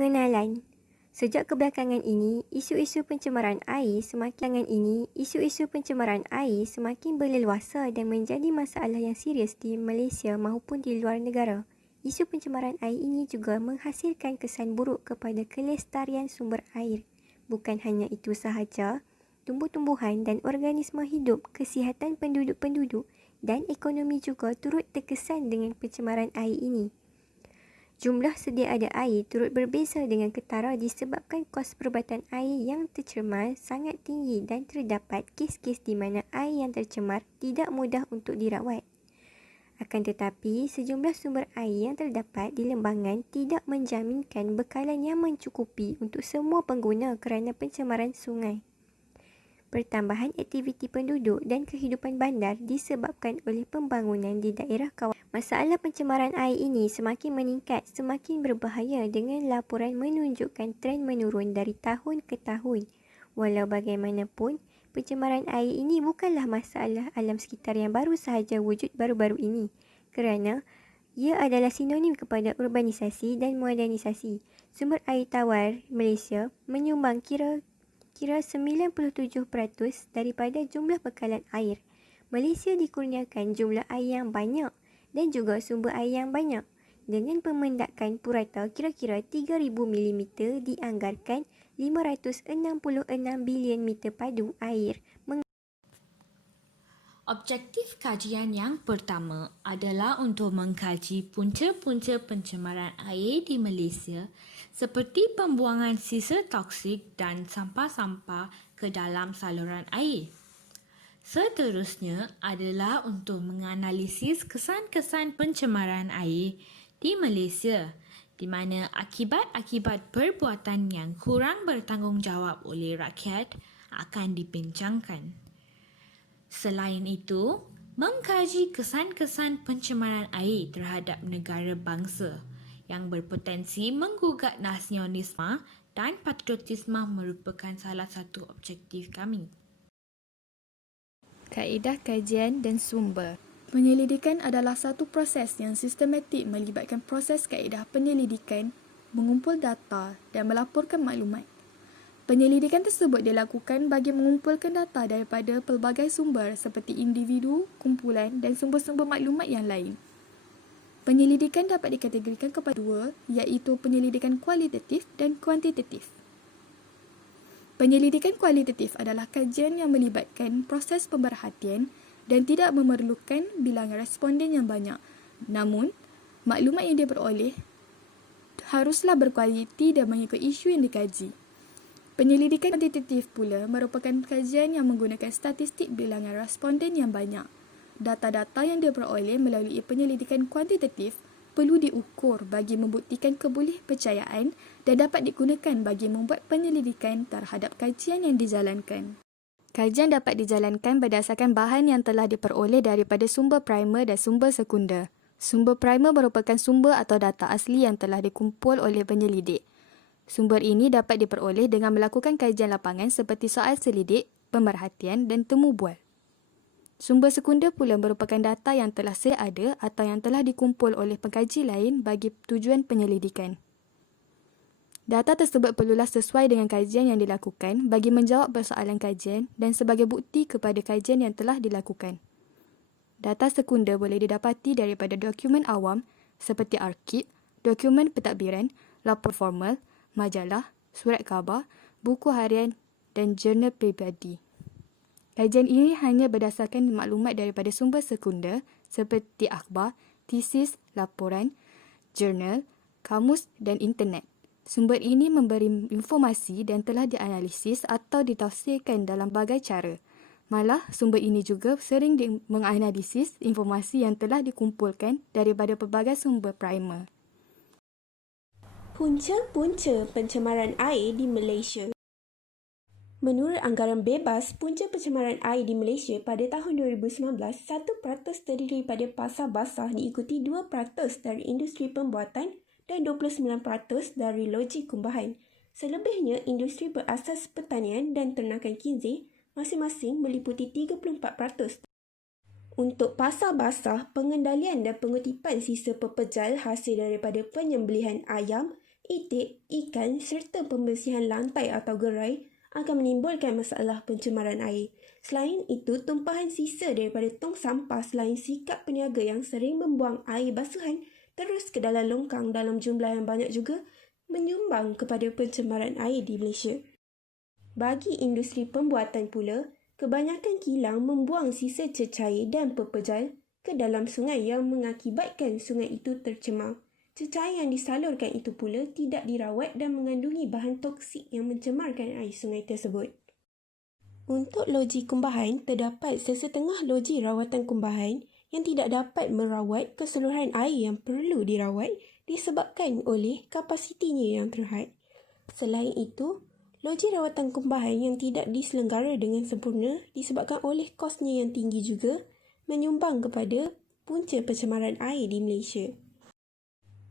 Pengenalan. Sejak kebelakangan ini, isu-isu pencemaran air semakin berleluasa dan menjadi masalah yang serius di Malaysia maupun di luar negara. Isu pencemaran air ini juga menghasilkan kesan buruk kepada kelestarian sumber air. Bukan hanya itu sahaja, tumbuh-tumbuhan dan organisma hidup, kesihatan penduduk-penduduk dan ekonomi juga turut terkesan dengan pencemaran air ini. Jumlah sedia ada air turut berbeza dengan ketara disebabkan kos perubatan air yang tercemar sangat tinggi dan terdapat kes-kes di mana air yang tercemar tidak mudah untuk dirawat. Akan tetapi, sejumlah sumber air yang terdapat di lembangan tidak menjaminkan bekalan yang mencukupi untuk semua pengguna kerana pencemaran sungai. Pertambahan aktiviti penduduk dan kehidupan bandar disebabkan oleh pembangunan di daerah kawasan. Masalah pencemaran air ini semakin meningkat, semakin berbahaya dengan laporan menunjukkan tren menurun dari tahun ke tahun. Walau bagaimanapun, pencemaran air ini bukanlah masalah alam sekitar yang baru sahaja wujud baru-baru ini, kerana ia adalah sinonim kepada urbanisasi dan modernisasi. Sumber air tawar Malaysia menyumbang kira 97% daripada jumlah bekalan air. Malaysia dikurniakan jumlah air yang banyak dan juga sumber air yang banyak. Dengan pemendakan purata kira-kira 3,000 mm dianggarkan 566 bilion meter padu air. Objektif kajian yang pertama adalah untuk mengkaji punca-punca pencemaran air di Malaysia seperti pembuangan sisa toksik dan sampah-sampah ke dalam saluran air. Seterusnya adalah untuk menganalisis kesan-kesan pencemaran air di Malaysia di mana akibat-akibat perbuatan yang kurang bertanggungjawab oleh rakyat akan dibincangkan. Selain itu, mengkaji kesan-kesan pencemaran air terhadap negara bangsa yang berpotensi menggugat nasionalisme dan patriotisme merupakan salah satu objektif kami. Kaedah kajian dan sumber. Penyelidikan adalah satu proses yang sistematik melibatkan proses kaedah penyelidikan, mengumpul data dan melaporkan maklumat. Penyelidikan tersebut dilakukan bagi mengumpulkan data daripada pelbagai sumber seperti individu, kumpulan dan sumber-sumber maklumat yang lain. Penyelidikan dapat dikategorikan kepada dua, iaitu penyelidikan kualitatif dan kuantitatif. Penyelidikan kualitatif adalah kajian yang melibatkan proses pemerhatian dan tidak memerlukan bilangan responden yang banyak. Namun, maklumat yang diperoleh haruslah berkualiti dan mengikut isu yang dikaji. Penyelidikan kuantitatif pula merupakan kajian yang menggunakan statistik bilangan responden yang banyak. Data-data yang diperoleh melalui penyelidikan kuantitatif perlu diukur bagi membuktikan kebolehpercayaan dan dapat digunakan bagi membuat penyelidikan terhadap kajian yang dijalankan. Kajian dapat dijalankan berdasarkan bahan yang telah diperoleh daripada sumber primer dan sumber sekunder. Sumber primer merupakan sumber atau data asli yang telah dikumpul oleh penyelidik. Sumber ini dapat diperoleh dengan melakukan kajian lapangan seperti soal selidik, pemerhatian dan temu bual. Sumber sekunder pula merupakan data yang telah sedia ada atau yang telah dikumpul oleh pengkaji lain bagi tujuan penyelidikan. Data tersebut perlulah sesuai dengan kajian yang dilakukan bagi menjawab persoalan kajian dan sebagai bukti kepada kajian yang telah dilakukan. Data sekunder boleh didapati daripada dokumen awam seperti arsip, dokumen pentadbiran, lapor formal, majalah, surat khabar, buku harian dan jurnal peribadi. Kajian ini hanya berdasarkan maklumat daripada sumber sekunder seperti akhbar, tesis, laporan, jurnal, kamus dan internet. Sumber ini memberi informasi dan telah dianalisis atau ditafsirkan dalam berbagai cara. Malah, sumber ini juga sering menganalisis informasi yang telah dikumpulkan daripada pelbagai sumber primer. Punca-punca pencemaran air di Malaysia. Menurut anggaran bebas, punca pencemaran air di Malaysia pada tahun 2019, 1% terdiri pada pasar basah diikuti 2% dari industri pembuatan dan 29% dari logik kumbahan. Selebihnya, industri berasas pertanian dan ternakan kinzih masing-masing meliputi 34%. Untuk pasar basah, pengendalian dan pengutipan sisa pepejal hasil daripada penyembelihan ayam, itik, ikan serta pembersihan lantai atau gerai akan menimbulkan masalah pencemaran air. Selain itu, tumpahan sisa daripada tong sampah selain sikap peniaga yang sering membuang air basuhan terus ke dalam longkang dalam jumlah yang banyak juga menyumbang kepada pencemaran air di Malaysia. Bagi industri pembuatan pula, kebanyakan kilang membuang sisa cecair dan pepejal ke dalam sungai yang mengakibatkan sungai itu tercemar. Cecair yang disalurkan itu pula tidak dirawat dan mengandungi bahan toksik yang mencemarkan air sungai tersebut. Untuk loji kumbahan, terdapat sesetengah loji rawatan kumbahan yang tidak dapat merawat keseluruhan air yang perlu dirawat disebabkan oleh kapasitinya yang terhad. Selain itu, loji rawatan kumbahan yang tidak diselenggara dengan sempurna disebabkan oleh kosnya yang tinggi juga menyumbang kepada punca pencemaran air di Malaysia.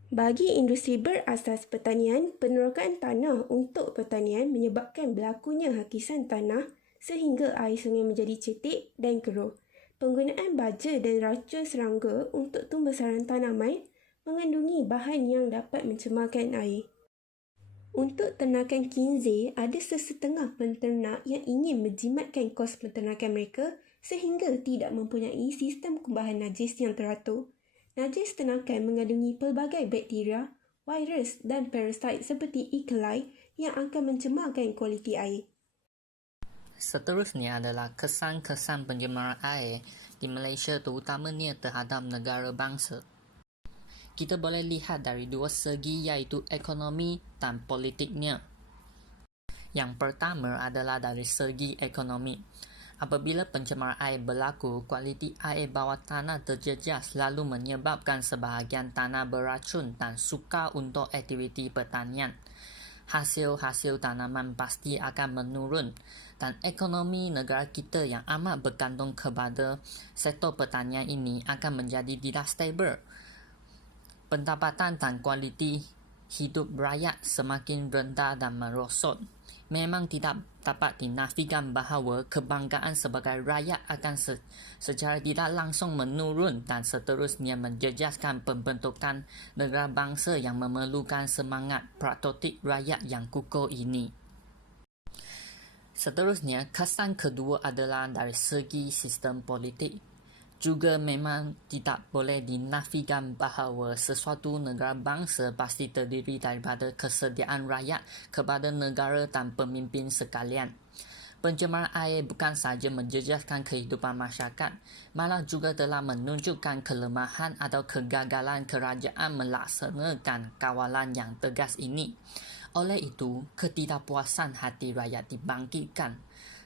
Bagi industri berasas pertanian, penerokaan tanah untuk pertanian menyebabkan berlakunya hakisan tanah sehingga air sungai menjadi cetek dan keruh. Penggunaan baja dan racun serangga untuk pembesaran tanaman mengandungi bahan yang dapat mencemarkan air. Untuk ternakan kinzir, ada sesetengah penternak yang ingin menjimatkan kos penternakan mereka sehingga tidak mempunyai sistem kumbahan najis yang teratur. Najis ternakan mengandungi pelbagai bakteria, virus dan parasit seperti E. coli yang akan mencemarkan kualiti air. Seterusnya adalah kesan-kesan pencemaran air di Malaysia terutamanya terhadap negara bangsa. Kita boleh lihat dari dua segi iaitu ekonomi dan politiknya. Yang pertama adalah dari segi ekonomi. Apabila pencemaran air berlaku, kualiti air bawah tanah terjejas lalu menyebabkan sebahagian tanah beracun dan sukar untuk aktiviti pertanian. Hasil-hasil tanaman pasti akan menurun dan ekonomi negara kita yang amat bergantung kepada sektor pertanian ini akan menjadi tidak stabil. Pendapatan dan kualiti hidup rakyat semakin rendah dan merosot. Memang tidak dapat dinafikan bahawa kebanggaan sebagai rakyat akan secara tidak langsung menurun dan seterusnya menjejaskan pembentukan negara bangsa yang memerlukan semangat patriotik rakyat yang kukuh ini. Seterusnya, kesan kedua adalah dari segi sistem politik. Juga memang tidak boleh dinafikan bahawa sesuatu negara bangsa pasti terdiri daripada kesediaan rakyat kepada negara dan pemimpin sekalian. Pencemaran air bukan sahaja menjejaskan kehidupan masyarakat, malah juga telah menunjukkan kelemahan atau kegagalan kerajaan melaksanakan kawalan yang tegas ini. Oleh itu, ketidakpuasan hati rakyat dibangkitkan.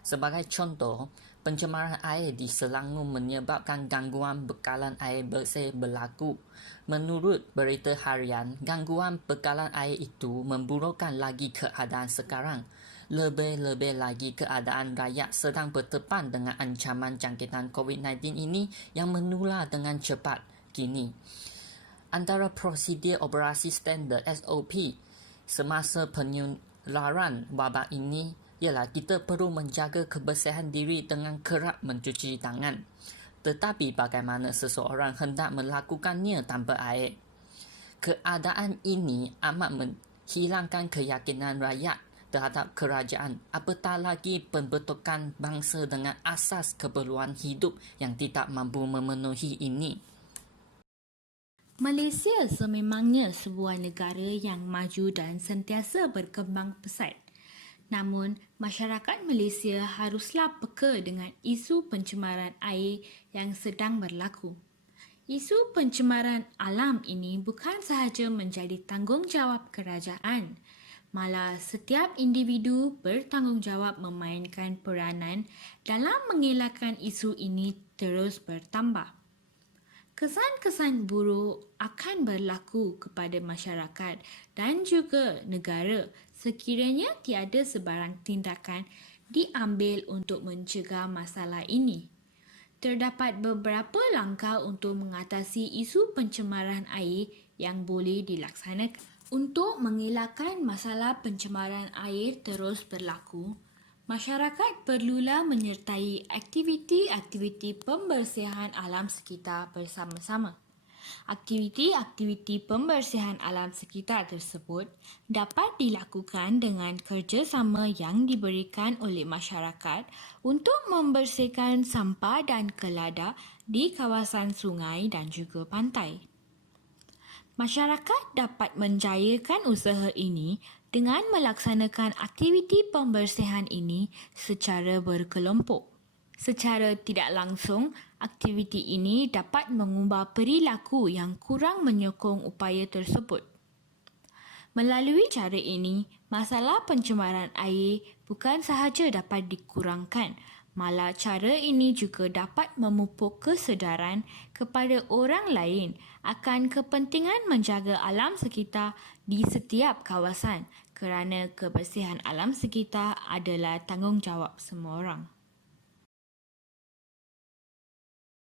Sebagai contoh, pencemaran air di Selangor menyebabkan gangguan bekalan air bersih berlaku. Menurut berita harian, gangguan bekalan air itu memburukkan lagi keadaan sekarang. Lebih-lebih lagi keadaan rakyat sedang berdepan dengan ancaman jangkitan COVID-19 ini yang menular dengan cepat kini. Antara prosedur operasi standard SOP semasa penularan wabak ini ialah kita perlu menjaga kebersihan diri dengan kerap mencuci tangan. Tetapi bagaimana seseorang hendak melakukannya tanpa air? Keadaan ini amat menghilangkan keyakinan rakyat terhadap kerajaan, apatah lagi pembentukan bangsa dengan asas keperluan hidup yang tidak mampu memenuhi ini. Malaysia sememangnya sebuah negara yang maju dan sentiasa berkembang pesat. Namun, masyarakat Malaysia haruslah peka dengan isu pencemaran air yang sedang berlaku. Isu pencemaran alam ini bukan sahaja menjadi tanggungjawab kerajaan, malah setiap individu bertanggungjawab memainkan peranan dalam mengelakkan isu ini terus bertambah. Kesan-kesan buruk akan berlaku kepada masyarakat dan juga negara sekiranya tiada sebarang tindakan diambil untuk mencegah masalah ini. Terdapat beberapa langkah untuk mengatasi isu pencemaran air yang boleh dilaksanakan. Untuk mengelakkan masalah pencemaran air terus berlaku, masyarakat perlulah menyertai aktiviti-aktiviti pembersihan alam sekitar bersama-sama. Aktiviti-aktiviti pembersihan alam sekitar tersebut dapat dilakukan dengan kerjasama yang diberikan oleh masyarakat untuk membersihkan sampah dan kelada di kawasan sungai dan juga pantai. Masyarakat dapat menjayakan usaha ini dengan melaksanakan aktiviti pembersihan ini secara berkelompok. Secara tidak langsung, aktiviti ini dapat mengubah perilaku yang kurang menyokong upaya tersebut. Melalui cara ini, masalah pencemaran air bukan sahaja dapat dikurangkan, malah cara ini juga dapat memupuk kesedaran kepada orang lain akan kepentingan menjaga alam sekitar di setiap kawasan kerana kebersihan alam sekitar adalah tanggungjawab semua orang.